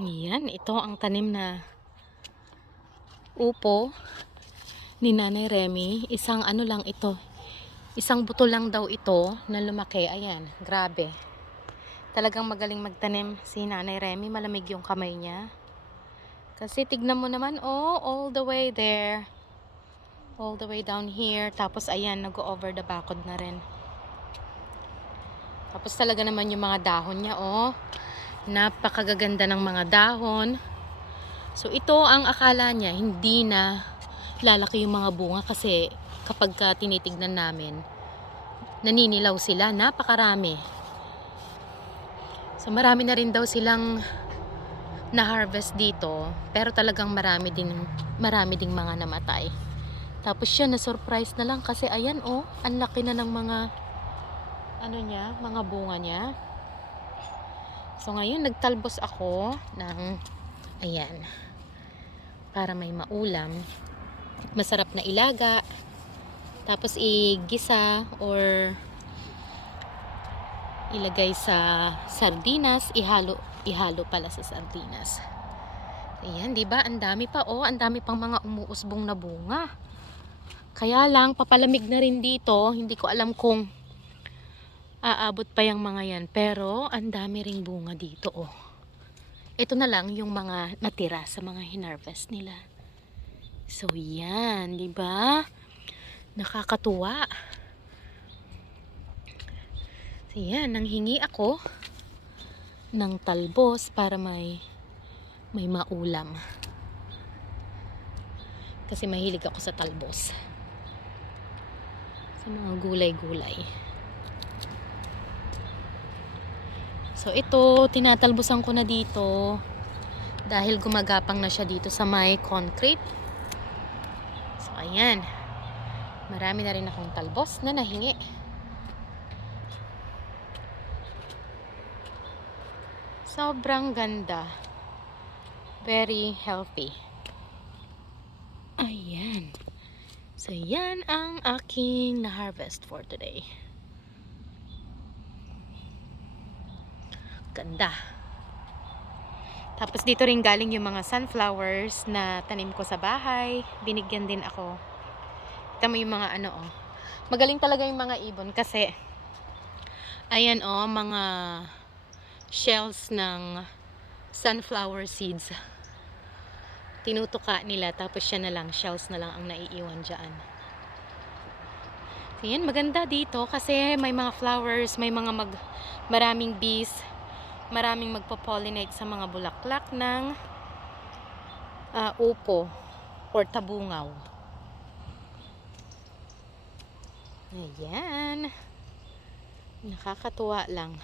Yan, ito ang tanim na upo ni Nanay Remy. Isang ano lang ito. Isang buto lang daw ito na lumaki. Ayan, grabe. Talagang magaling magtanim si Nanay Remy. Malamig yung kamay niya. Kasi tignan mo naman, oh, all the way there. All the way down here. Tapos ayan, nag-over the bakod na rin. Tapos talaga naman yung mga dahon niya, oh. Napakagaganda ng mga dahon. So ito ang akala niya, hindi na lalaki yung mga bunga kasi kapag ka tinitignan namin, naninilaw sila, napakarami. So marami na rin daw silang na-harvest dito, pero talagang marami din marami ding mga namatay. Tapos siya na-surprise na lang kasi ayan oh, ang laki na ng mga ano niya, mga bunga niya. So ngayon nagtalbos ako ng ayan para may maulam. Masarap na ilaga. Tapos igisa or ilagay sa sardinas, ihalo ihalo pala sa sardinas. Ayan, 'di ba? Ang dami pa oh, ang dami pang mga umuusbong na bunga. Kaya lang papalamig na rin dito, hindi ko alam kung aabot pa yung mga yan. Pero, ang dami ring bunga dito, oh. Ito na lang yung mga natira sa mga hinarvest nila. So, yan, di ba? Nakakatuwa. So, yan, nanghingi ako ng talbos para may may maulam. Kasi mahilig ako sa talbos. Sa mga gulay-gulay. So ito, tinatalbusan ko na dito dahil gumagapang na siya dito sa may concrete. So ayan. Marami na rin akong talbos na nahingi. Sobrang ganda. Very healthy. Ayan. So yan ang aking na-harvest for today. Ganda. Tapos dito rin galing yung mga sunflowers na tanim ko sa bahay. Binigyan din ako. Kita mo yung mga ano oh. Magaling talaga yung mga ibon kasi ayan oh, mga shells ng sunflower seeds. Tinutuka nila tapos siya na lang, shells na lang ang naiiwan dyan. So yan, maganda dito kasi may mga flowers, may mga mag, maraming bees, maraming magpo-pollinate sa mga bulaklak ng ah, upo or tabungaw. Ayan. Nakakatuwa lang.